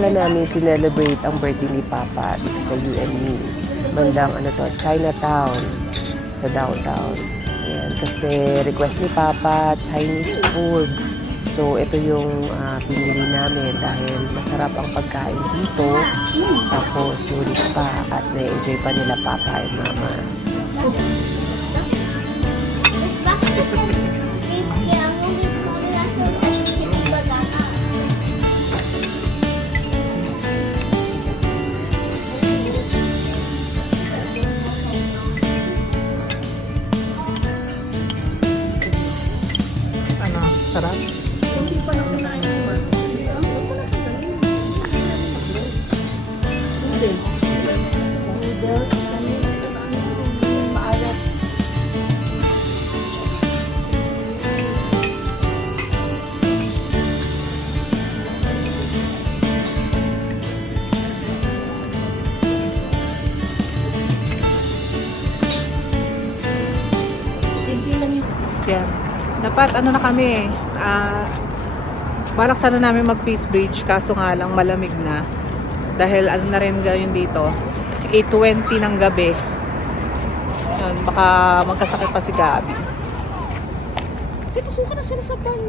pala namin sinelebrate ang birthday ni Papa dito sa UNE. Bandang Chinatown sa downtown. Ayan, kasi request ni Papa, Chinese food. So, ito yung pinili namin dahil masarap ang pagkain dito. Tapos, sulit pa at na-enjoy pa nila Papa at Mama. Sarap. Hindi pa lang kinain ko. Hindi. Paalat. Yan. Dapat ano na kami balak sana namin mag Peace Bridge kaso nga lang malamig na dahil ano na rin ganyan dito 8:20 ng gabi. Yun, baka magkasakit pa si Gabi. Kasi pasukan na sila sa van.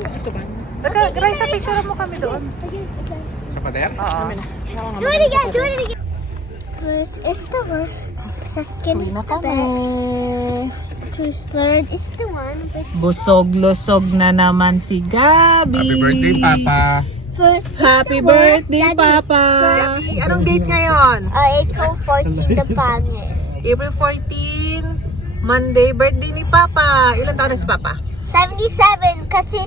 Gray, sa picture mo kami doon. Sa pader? Oo. Do it again, do it again. First is the worst, second is the best. Third is the one. Busog-lusog na naman si Gabi. Happy birthday, Papa. First is Happy the worst. birthday, Daddy. Papa. Anong date ngayon? April 14, the pangit. April 14, Monday, birthday ni Papa. Ilan taon na si Papa? 77 kasi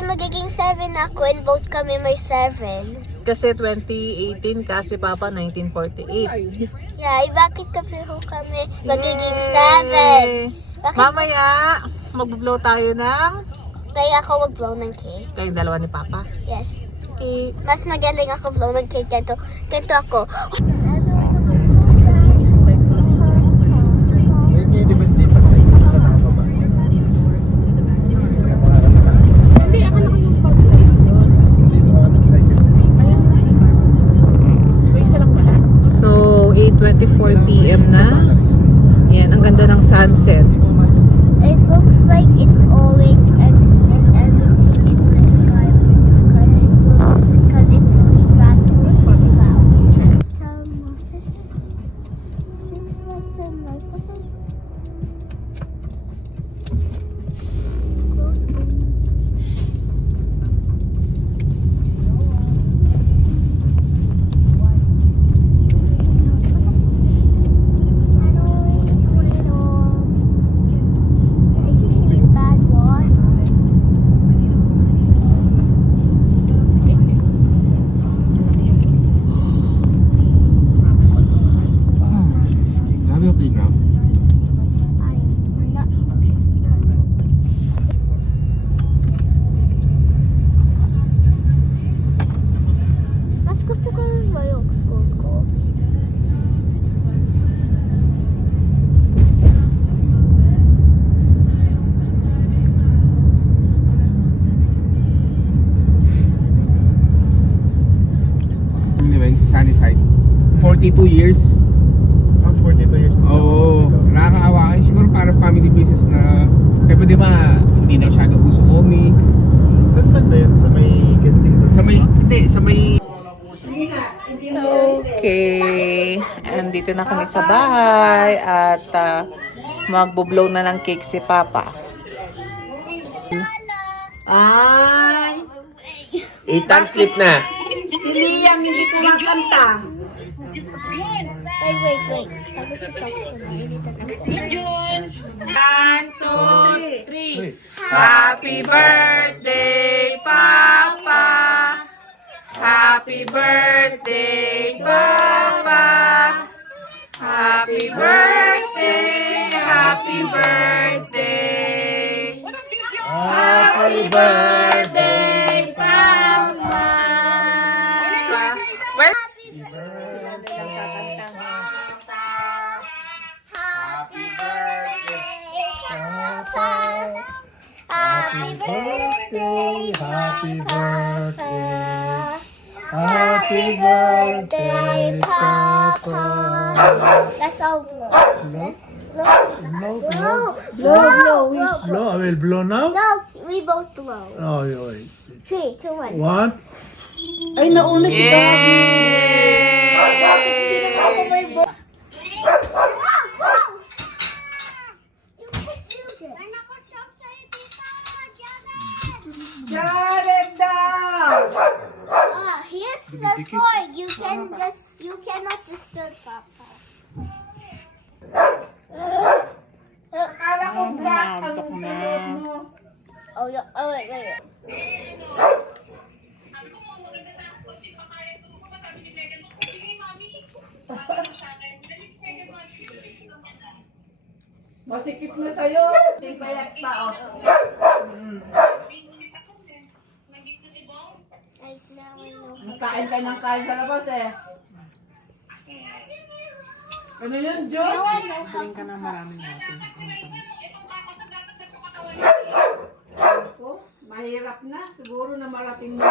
magiging 7 ako and both kami may 7. Kasi 2018 kasi Papa 1948. Yeah, bakit kasi ho kami magiging 7? Bakit? Mamaya, mag-blow tayo ng Kaya ako mag-blow ng cake. kayong dalawa ni Papa. Yes. Okay. Mas magaling ako blow ng cake ganito. Ganito ako. So, 8:24 PM na. Yan, ang ganda ng sunset. It looks like it's orange and everything is the sky because it's stratus clouds. Metamorphosis. It's metamorphosis. Did you see bad one? Grabe yung playground. I'm not. Mas gusto ko yung Royal School ko. Anyway, sa Sunnyside. 42 years. 42 years na. Oo. Nakakaawa kayo. Siguro parang family business na... Pero di ba, hindi na masyado uso comics. Saan banda yun? Sa may Kensington? Sa may... Hindi, sa may... Okay. And dito na kami sa bahay at magbo-blow na ng cake si Papa. Ay! Ethan, sleep na. Si Liam hindi kumakanta. Wait. Sabi ko sa One, two, three. Happy birthday, Papa. Happy birthday, Papa. Happy birthday, happy birthday. Happy birthday, Papa. Where? Happy birthday, Papa. Happy birthday, Happy birthday. Papa. Happy birthday, Papa. Let's all blow. Blow? Blow. Blow? I will blow now? No, we both blow. Oh, wait. 3, 2, 1. One. Ay, nauna si Gabi. Jared daw! Here's the cord. You cannot disturb Papa. Akala ko black ang susunod mo. Oh, yeah. Oh, wait. Masikip na sa'yo. Ting payat pa, oh. Like now I know. Kain ka ng kain sa labas, eh. Ano yun, John? Now I know how to Mahirap na. Siguro na marating na.